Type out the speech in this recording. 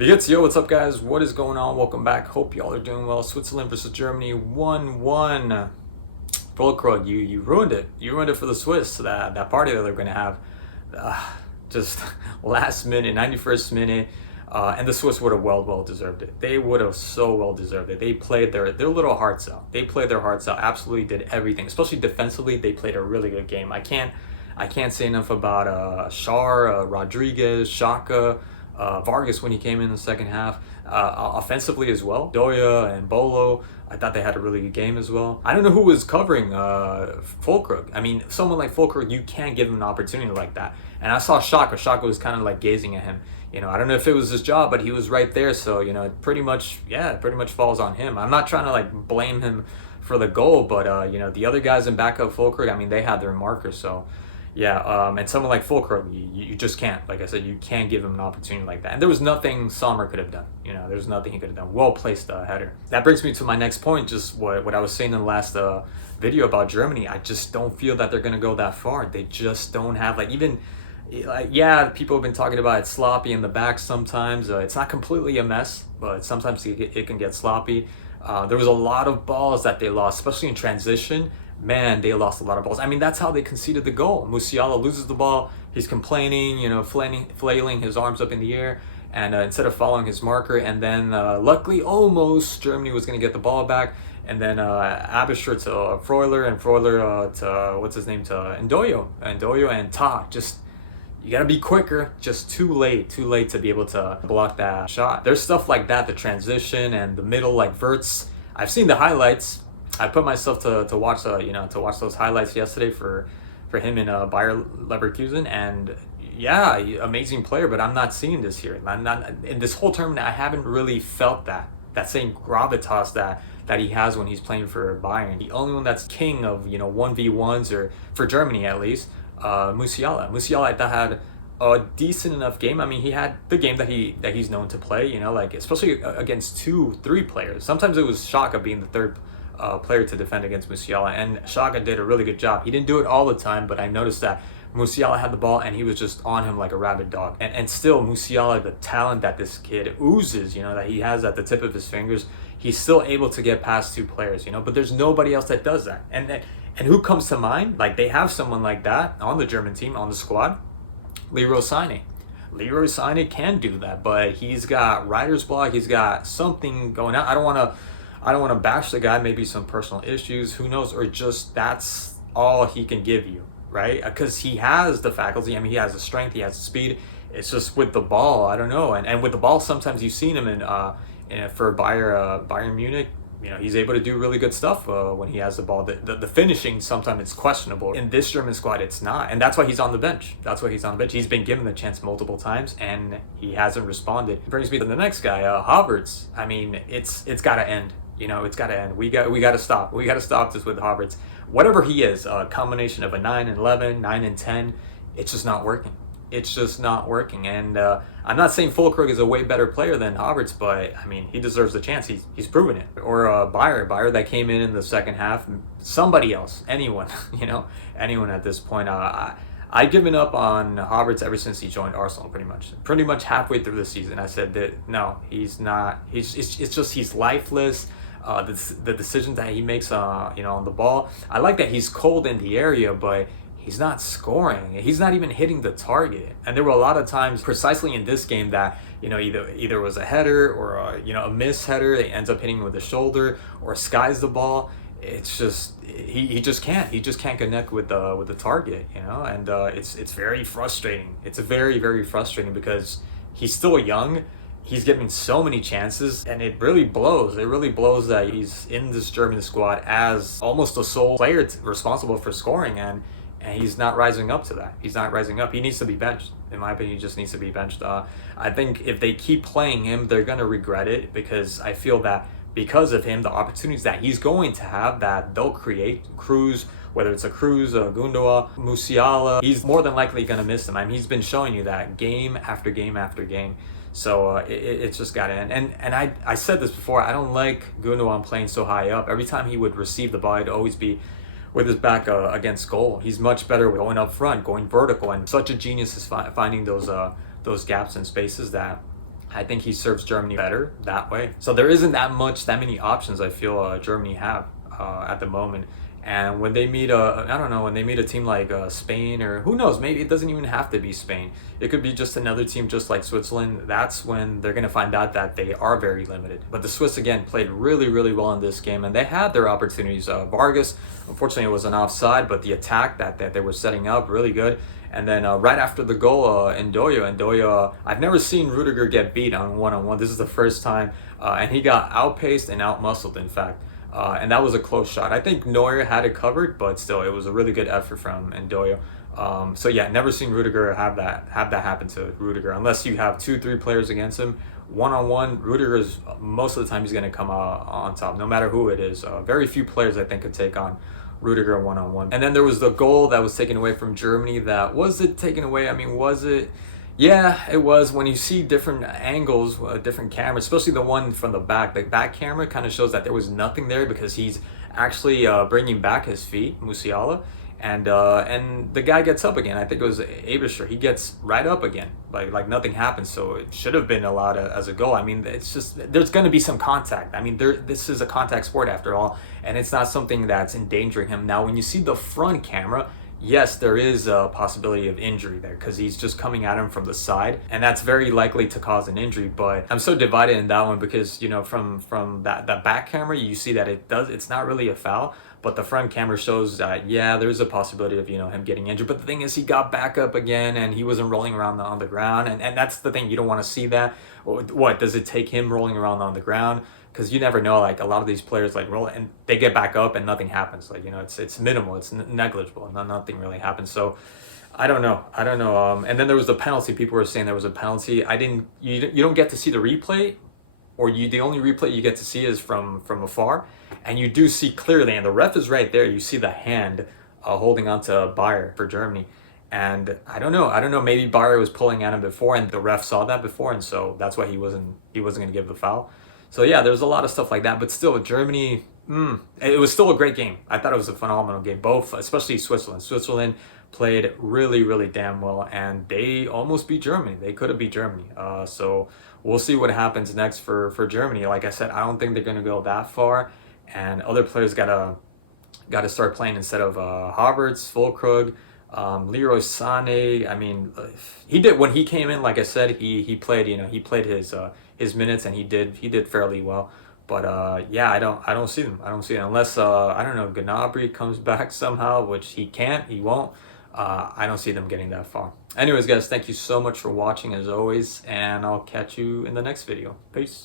Yo, what's up, guys? What is going on? Welcome back. Hope y'all are doing well. Switzerland versus Germany, 1-1. Volkrug, you ruined it. You ruined it for the Swiss. That party that they're going to have, uh, just last minute, 91st minute, and the Swiss would have well deserved it. They would have so well deserved it. They played their little hearts out. They played their hearts out. Absolutely did everything. Especially defensively, they played a really good game. I can't say enough about Schär, Rodriguez, Xhaka, Vargas when he came in the second half. Offensively as well, Doya and Bolo, I thought they had a really good game as well. I don't know who was covering Fulkrug. I mean, someone like Fulkrug, you can't give him an opportunity like that. And I saw Xhaka. Xhaka was kind of like gazing at him. I don't know if it was his job, but he was right there. So, it pretty much falls on him. I'm not trying to like blame him for the goal, but the other guys in backup Fulkrug, I mean, they had their markers. So yeah, and someone like Fulkrug, you just can't. Like I said, you can't give him an opportunity like that. And there was nothing Sommer could have done. There's nothing he could have done. Well placed header. That brings me to my next point. Just what I was saying in the last video about Germany. I just don't feel that they're gonna go that far. They just don't have yeah, people have been talking about it sloppy in the back sometimes. It's not completely a mess, but sometimes it can get sloppy. There was a lot of balls that they lost, especially in transition. Man, they lost a lot of balls. I mean, that's how they conceded the goal. Musiala loses the ball. He's complaining, flailing his arms up in the air, and instead of following his marker, and then luckily, almost Germany was going to get the ball back, and then Abisher to Freuler, and Freuler to what's his name to Ndoyo and Ta. Just you gotta be quicker. Just too late to be able to block that shot. There's stuff like that, the transition and the middle, like Verts. I've seen the highlights. I put myself to watch to watch those highlights yesterday for him in Bayer Leverkusen, and yeah, amazing player. But I'm not seeing this here. I'm not in this whole tournament. I haven't really felt that same gravitas that he has when he's playing for Bayern. The only one that's king of 1v1s, or for Germany at least, Musiala. Musiala I thought had a decent enough game. I mean, he had the game that he's known to play. Like especially against 2-3 players. Sometimes it was Xhaka being the third player to defend against Musiala, and Xhaka did a really good job. He didn't do it all the time, but I noticed that Musiala had the ball and he was just on him like a rabid dog. And still, Musiala, the talent that this kid oozes, that he has at the tip of his fingers, he's still able to get past 2 players, but there's nobody else that does that. And who comes to mind? Like, they have someone like that on the German team, on the squad, Leroy Sané. Leroy Sané can do that, but he's got writer's block. He's got something going on. I don't want to bash the guy. Maybe some personal issues. Who knows? Or just that's all he can give you, right? Because he has the faculty. I mean, he has the strength. He has the speed. It's just with the ball, I don't know. And with the ball, sometimes you've seen him for Bayern Munich. He's able to do really good stuff when he has the ball. The finishing, sometimes it's questionable. In this German squad, it's not. And that's why he's on the bench. He's been given the chance multiple times, and he hasn't responded. Brings me to the next guy, Havertz. I mean, it's got to end. It's got to end. We got to stop. We got to stop this with Havertz. Whatever he is, a combination of a 9 and 11, 9 and 10, it's just not working. It's just not working. And I'm not saying Fulkrug is a way better player than Havertz, but I mean, he deserves the chance. He's proven it. Or Bayer that came in the second half. Somebody else, anyone, anyone at this point. I've given up on Havertz ever since he joined Arsenal, pretty much halfway through the season. I said that no, he's not. It's just he's lifeless. The decisions that he makes, on the ball. I like that he's cold in the area, but he's not scoring. He's not even hitting the target. And there were a lot of times, precisely in this game, that either it was a header or a miss header. It ends up hitting with the shoulder or skies the ball. It's just he just can't connect with the target. And it's very frustrating. It's very frustrating because he's still young. He's getting so many chances, and it really blows. It really blows that he's in this German squad as almost a sole player responsible for scoring, and he's not rising up to that. He's not rising up. He needs to be benched. In my opinion, he just needs to be benched. I think if they keep playing him, they're going to regret it, because I feel that because of him, the opportunities that he's going to have, that they'll create, Cruz, whether it's a Cruz, a Gundogan, Musiala, he's more than likely going to miss them. I mean, he's been showing you that game after game after game. So it's just got to end. And I said this before, I don't like Gundogan playing so high up. Every time he would receive the ball, it'd always be with his back against goal. He's much better going up front, going vertical, and such a genius is finding those gaps and spaces that I think he serves Germany better that way. So there isn't that many options I feel Germany have at the moment. And when they meet I don't know, when they meet a team like Spain, or who knows, maybe it doesn't even have to be Spain. It could be just another team just like Switzerland. That's when they're gonna find out that they are very limited. But the Swiss again played really, really well in this game, and they had their opportunities. Vargas, unfortunately, it was an offside, but the attack that they were setting up really good. And then right after the goal, Ndoye, I've never seen Rudiger get beat on one-on-one. This is the first time, and he got outpaced and outmuscled, in fact. And that was a close shot. I think Neuer had it covered, but still, it was a really good effort from Ndoye. So yeah, never seen Rudiger have that happen to Rudiger, unless you have 2-3 players against him. One-on-one, Rudiger is most of the time he's going to come on top, no matter who it is. Very few players I think could take on Rudiger one-on-one. And then there was the goal that was taken away from Germany. That was it taken away? I mean, was it? Yeah, it was. When you see different angles, different cameras, especially the one from the back camera kind of shows that there was nothing there, because he's actually bringing back his feet, Musiala, and the guy gets up again. I think it was Aebischer. He gets right up again, like nothing happened. So it should have been allowed as a goal. I mean, it's just there's going to be some contact. I mean, this is a contact sport after all, and it's not something that's endangering him. Now, when you see the front camera, yes, there is a possibility of injury there, because he's just coming at him from the side, and that's very likely to cause an injury. But I'm so divided in that one, because from that back camera you see that it's not really a foul, but the front camera shows that yeah, there's a possibility of him getting injured. But the thing is, he got back up again and he wasn't rolling around on the ground, and that's the thing, you don't want to see that. What does it take him rolling around on the ground? Because you never know, like a lot of these players like roll and they get back up and nothing happens. Like it's minimal, it's negligible, nothing really happens. So I don't know. And then there was the penalty. People were saying there was a penalty. You don't get to see the replay, or the only replay you get to see is from afar, and you do see clearly, and the ref is right there. You see the hand holding onto Bayer for Germany, and I don't know. Maybe Bayer was pulling at him before, and the ref saw that before, and so that's why he wasn't going to give the foul. So yeah, there's a lot of stuff like that, but still, Germany. It was still a great game. I thought it was a phenomenal game. Both, especially Switzerland. Switzerland played really, really damn well, and they almost beat Germany. They could have beat Germany. So we'll see what happens next for Germany. Like I said, I don't think they're going to go that far, and other players gotta start playing instead of Havertz, Füllkrug, Leroy Sané. I mean, he did when he came in. Like I said, he played. He played his minutes, and he did fairly well. But yeah, I don't see them. I don't see it unless I don't know, Gnabry comes back somehow, which he can't. He won't. I don't see them getting that far. Anyways, guys, thank you so much for watching as always, and I'll catch you in the next video. Peace.